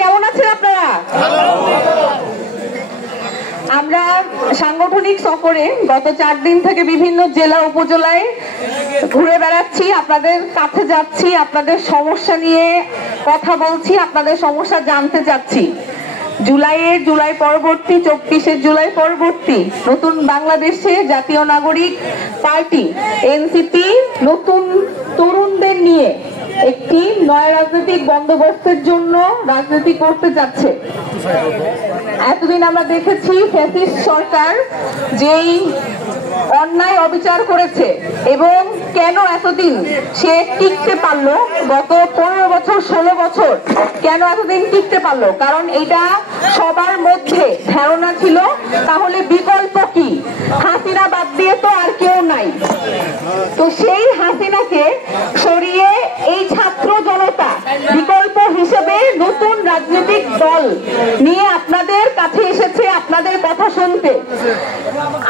কেমন আছেন আপনারা? আমরা সাংগঠনিক সফরে গত 4 দিন থেকে বিভিন্ন জেলা উপজেলায় ঘুরে বেড়াচ্ছি, আপনাদের কাছে যাচ্ছি, আপনাদের সমস্যা নিয়ে কথা বলছি, আপনাদের সমস্যা জানতে চাচ্ছি। জুলাই পরবর্তী 24শে জুলাই পরবর্তী নতুন বাংলাদেশে জাতীয় নাগরিক পার্টি এনসিপি নতুন তরুণদের নিয়ে একটি নয়া রাজনৈতিক বন্দোবস্তের জন্য রাজনীতি করতে যাচ্ছে। এতদিন আমরা দেখেছি ফ্যাসিস্ট সরকার যেই অন্যায় অবিচার করেছে এবং কেন এতদিন সে টিকতে পারলো, গত 15 বছর 16 বছর কেন এতদিন টিকতে পারলো? কারণ এটা সবার মধ্যে ধারণা ছিল তাহলে বিকল্প কি, হাসিনা বাদ দিয়ে তো আর কেউ নাই। তো সেই হাসিনাকে সরিয়ে এই ছাত্র জনতা বিকল্প হিসেবে নতুন রাজনৈতিক দল নিয়ে আপনাদের কাছে এসেছে আপনাদের কথা শুনতে।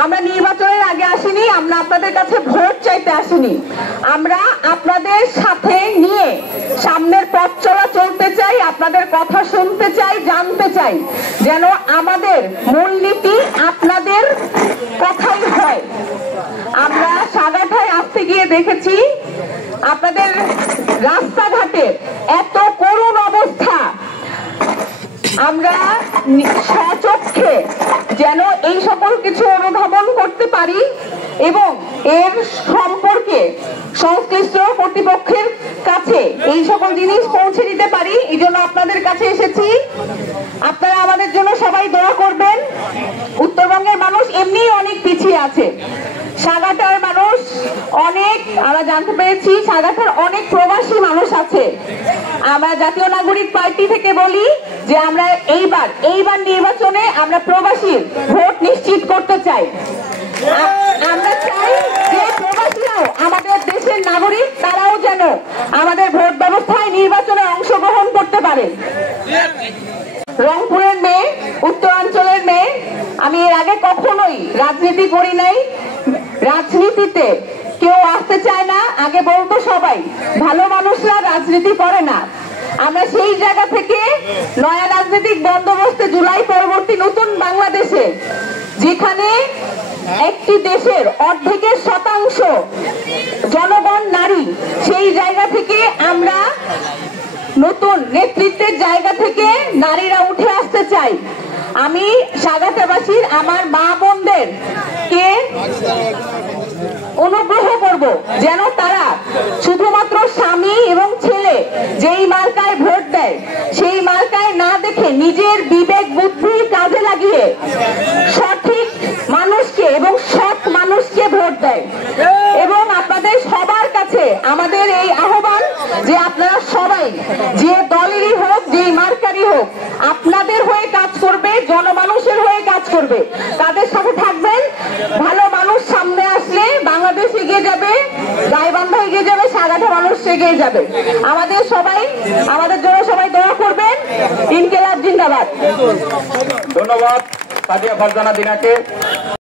আমরা নির্বাচনের আগে আসিনি, আমরা আপনাদের কাছে ভোট চাইতে আসিনি, আমরা আপনাদের সাথে নিয়ে সামনের পথ চলা চলতে চাই, আপনাদের কথা শুনতে চাই, জানতে চাই, যেন আমাদের মূলনীতি আপনাদের কথাই হয়। আমরা সাগাঠায় আসতে গিয়ে দেখেছি আপনাদের রাস্তাঘাটের এত করুণ অবস্থা, আমরা স্বচক্ষে যেন এই সকল কিছু অনুধাবন করতে পারি এবং এর সম্পর্কে সংশ্লিষ্ট কর্তৃপক্ষের কাছে এই সকল জিনিস পৌঁছে দিতে পারি। এই জন্য আপনাদের কাছে এসেছি, আপনারা আমাদের জন্য সবাই দোয়া করবেন। উত্তরবঙ্গের মানুষ এমনি অনেক পিছিয়ে আছে, সাগাটার মানুষ অনেক, আমরা জানতে পেরেছি সাগাটার অনেক প্রবাসী মানুষ আছে। আমরা জাতীয় নাগরিক পার্টি থেকে বলি যে আমরা এইবার নির্বাচনে আমরা প্রবাসীর ভোট নিশ্চিত করতে চাই। আমরা চাই যে প্রবাসীরাও আমাদের দেশের নাগরিক, তারাও যেন আমাদের ভোট ব্যবস্থায় নির্বাচনে অংশগ্রহণ করতে পারে। রংপুরের মেয়ে, উত্তরাঞ্চলের মেয়ে, আমি এর আগে কখনোই রাজনীতি করি নাই, রাজনীতিতে কেউ আসতে চায় না, আগে বলতো সবাই ভালো মানুষরা রাজনীতি করে না। আমরা সেই জায়গা থেকে নয়া রাজনৈতিক বন্দোবস্তে জুলাই পরবর্তী নতুন বাংলাদেশে, যেখানে একটি দেশের অর্ধেকের শতাংশ জনগণ নারী, সেই জায়গা থেকে আমরা নতুন নেতৃত্বের জায়গা থেকে নারীরা উঠে আসতে চাই। আমি সাগাটাবাসীর আমার মা বোনদের কে অনুগ্রহ করব যেন তারা শুধুমাত্র স্বামী এবং ছেলে যেই মার্কায় ভোট দেয় সেই মার্কায় না দেখে নিজের বিবেক বুদ্ধি কাজে লাগিয়ে সঠিক মানুষকে এবং সৎ মানুষকে ভোট দেয়। এবং আপনাদের সবার কাছে আমাদের এই আহ্বান যে আপনারা সবাই যে দলেরই হোক, যেই মার্কারই হোক, আপনাদের হয়ে কাজ করবে, জনমানুষের হয়ে কাজ করবে, তাদের সাথে থাকবেন। ভালো মানুষ সামনে আসলে বাংলাদেশ এগিয়ে যাবে, গাইবান্ধা এগিয়ে যাবে, সাগাঠা মানুষ এগিয়ে যাবে। আমাদের জন্য সবাই দোয়া করবেন। ইনকিলাব জিন্দাবাদ। ধন্যবাদ সাদিয়া ফারজানা দিনাকে।